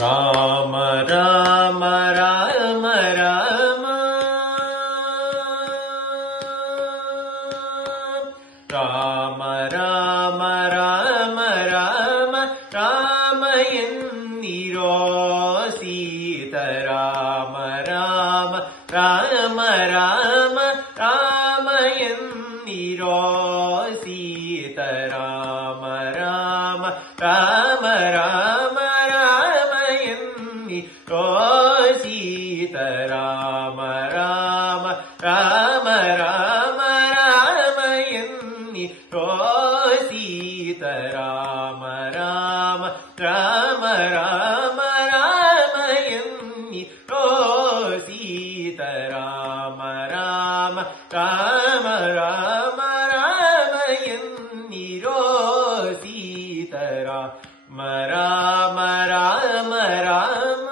ರಾಮ ರಾಮ ರಾಮ ರಾಮ ರಾಮ ರಾಮ ರಾಮ ರಾಮ ರಾಮ ಎನ್ನಿರೋ ಸೀತಾರಾಮ ರಾಮ ರಾಮ ರಾಮ ರಾಮ ಎನ್ನಿರೋ ಸೀತಾರಾಮ ರಾಮ ರಾಮ ರಾಮ ರಾಮ ಎನ್ನಿರೋ ಸೀತಾರಾಮ ರಾಮ ರಾಮ ರಾಮ ರಾಮ ಎನ್ನಿರೋ ಸೀತಾರಾಮ ರಾಮ ರಾಮ ರಾಮ ರಾಮ ಎನ್ನಿರೋ ಸೀತಾರಾಮ ರಾಮ ರಾಮ ರಾಮ ರಾಮ ಎನ್ನಿರೋ ಸೀತಾರಾಮ ರಾಮ ರಾಮ ರಾಮ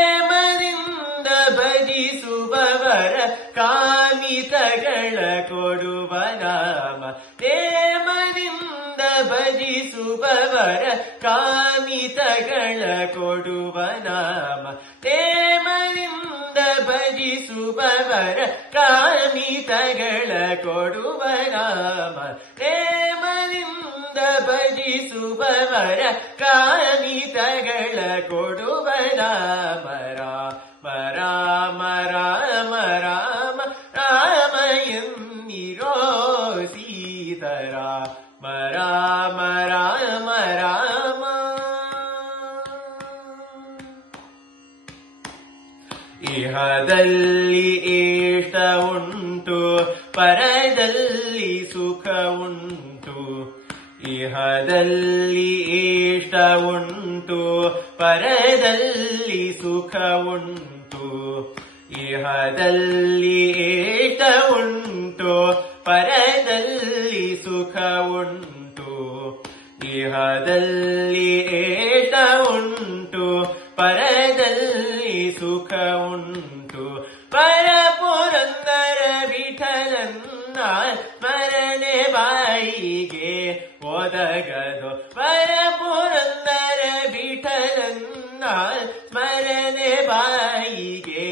ನೇಮದಿಂದ ಭಜಿಸುವವರ ಕಾಮಿತಗಳ ಕೊಡುವ ನಾಮ ನೇಮದಿಂದ ಭಜಿಸುವವರ ಕಾಮಿತಗಳ ಕೊಡುವ ನಾಮ ನೇಮದಿಂದ ಭಜಿಸುವವರ ಕಾಮಿತಗಳ ಕೊಡುವ ನಾಮ ನೇಮದಿಂದ ಭಜಿಸುವವರ ಕಾಮಿತಗಳ ಕೊಡುವ ನಾಮ ರಾಮ ರಾಮ ರಾಮ ರಾಮ ರಾಮ ಎನ್ನಿರೋ ಸೀತಾರಾಮ ರಾಮ ರಾಮ ರಾಮ ಇಹದಲ್ಲಿ ಇಷ್ಟ ಉಂಟು ಪರದಲ್ಲಿ ಸುಖ ಉಂಟು ಇಹದಲ್ಲಿ ಇಷ್ಟ ಉಂಟು ಪರದಲ್ಲಿ ಸುಖ ಉಂಟು ಇಹದಲ್ಲಿ ಇಷ್ಟ ಉಂಟು ಪರದಲ್ಲಿ ಸುಖ ಉಂಟು ಇಹದಲ್ಲಿ ಇಷ್ಟ ಉಂಟು ಪರದಲ್ಲಿ ಸುಖ ಉಂಟು ಪರಪುರಂದರ ವಿಠಲನ್ನ ಸ್ಮರಣೆ ಬಾಯಿಗೆ ಒದಗದು ಪರಪುರಂದರ ವಿಠಲನ್ನ ಸ್ಮರಣೆ ಬಾಯಿಗೆ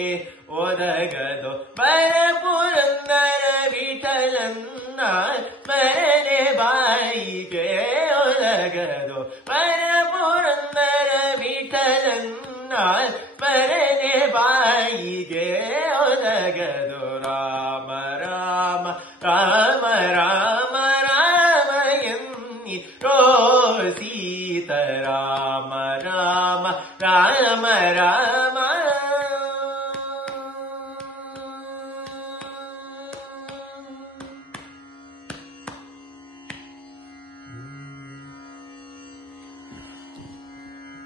ಒದಗದು ಪರಪುರಂದರ ವಿಠಲನ್ನ ಸ್ಮರಣೆ ಬಾಯಿಗೆ ಒದಗದು ಪರಪುರಂದರ ವಿಠಲನ್ನ ಸ್ಮರಣೆ ಬಾಯಿಗೆ ಒದಗದು ರಾಮ ರಾಮ ರಾಮ ರಾಮ ರಾಮ ಎನ್ನಿರೋ ಸೀತಾರಾಮ ರಾಮ ರಾಮ ರಾಮ